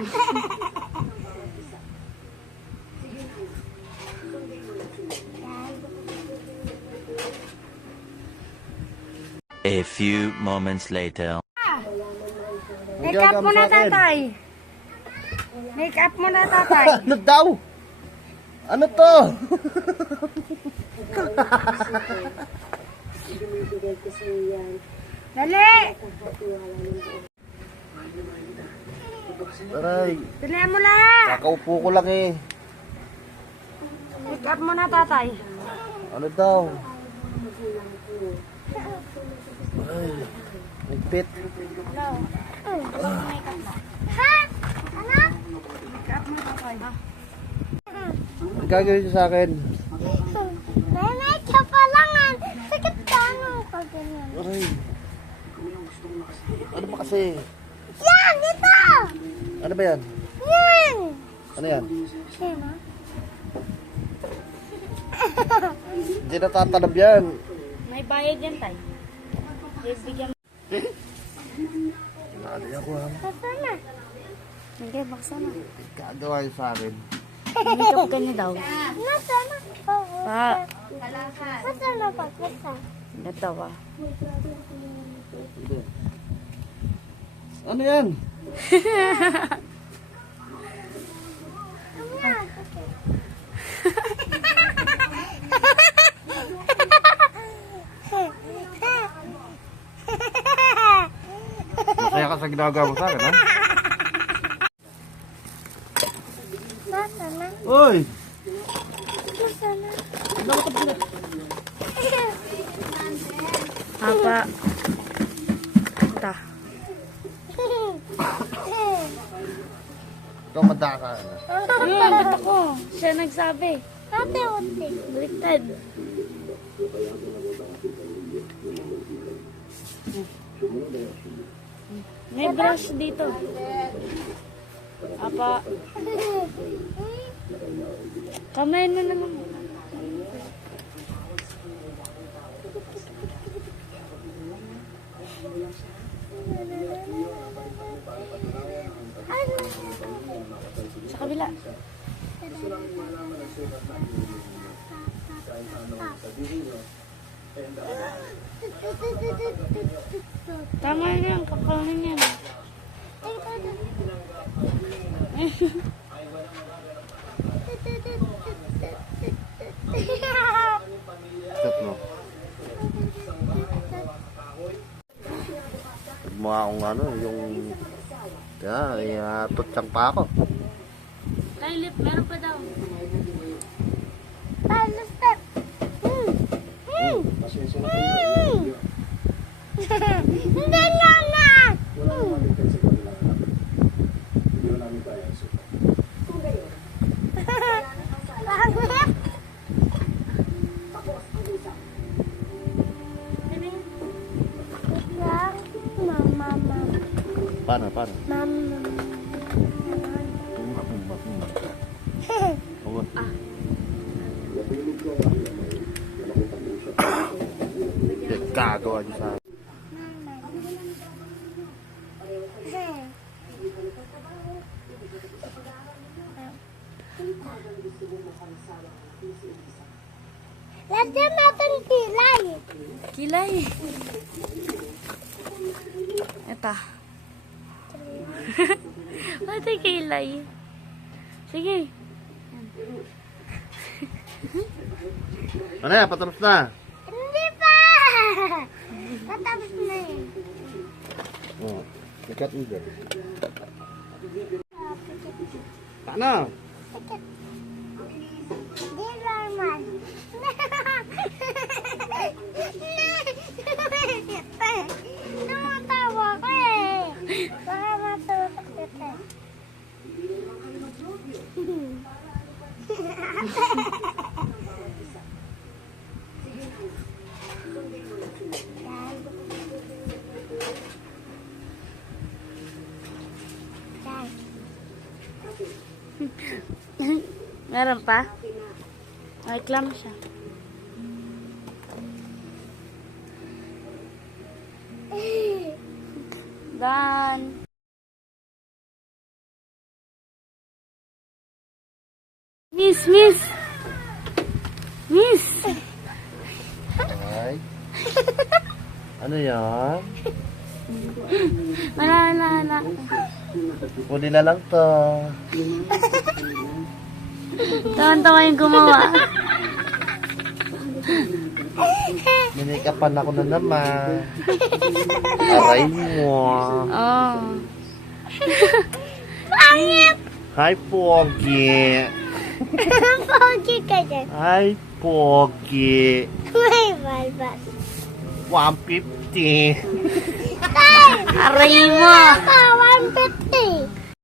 A few moments later. Make up mo na, tatay. Make up mo na, tatay. Ano daw? Ano to? Dali! Aray, Dali mo na! kakaupo ko lang eh. Make up mo na, tatay. Ano daw? Ay, nagpit. Ha? Ano? Make up mo na, tatay. Ang gagawin niyo sa akin? May make up pa lang. Sakit ka nung kaganyan. Aray. Ano ba kasi? Yan! Dito! Ano ba yan? Yan! Ano yan? Sino? Hindi natatalab yan. May bayad yan, tay. Bigyan mo. Nalay ako ha. Basta na. Hindi, baksa na. Gagawa niyo sa akin. Make up ka niya daw. Nasa na? Pa. Nasa na pa? Nasa? Natawa. Hindi. Ano yan? Masaya ka sa ginagawa mo sa akin, ha? Nasa na? Uy! Nasa na? Apa. Ta. Ikaw madaka. Ayun, ba't ako? Siya nagsabi. Ate, unti. Baliktad. May brush dito. Apa. Kamay na naman. Sa kabila. Tama na yan, kapal na yan. Stop mo. Mukha akong ano, yung... tutsang pa ako. Lailip, meron pa daw. Paano step? Hindi nga na! Bakit? Mama. Paano? Mama. Gagawa niyo sa akin. Lagyan natin kilay. Kilay. Ito. Ito kilay. Sige. Ano yan? Patapos na. Hindi pa! Tatapos na yun. Oh, ikat mo dyan. Paano? Hindi normal. Namatawa ko eh. Baka matutok kita. Meron pa? Reklamo siya. Done. Miss. Miss. Ay. Ano yan? Wala. Huli na lang to. Tawan-tawa yung gumawa. Minikapan ako na naman. Aray mo. Oh. Pangit! Hi, Pogi. Pogi ka dyan. Hi, Pogi. May balbas. 150. Aray mo. 150.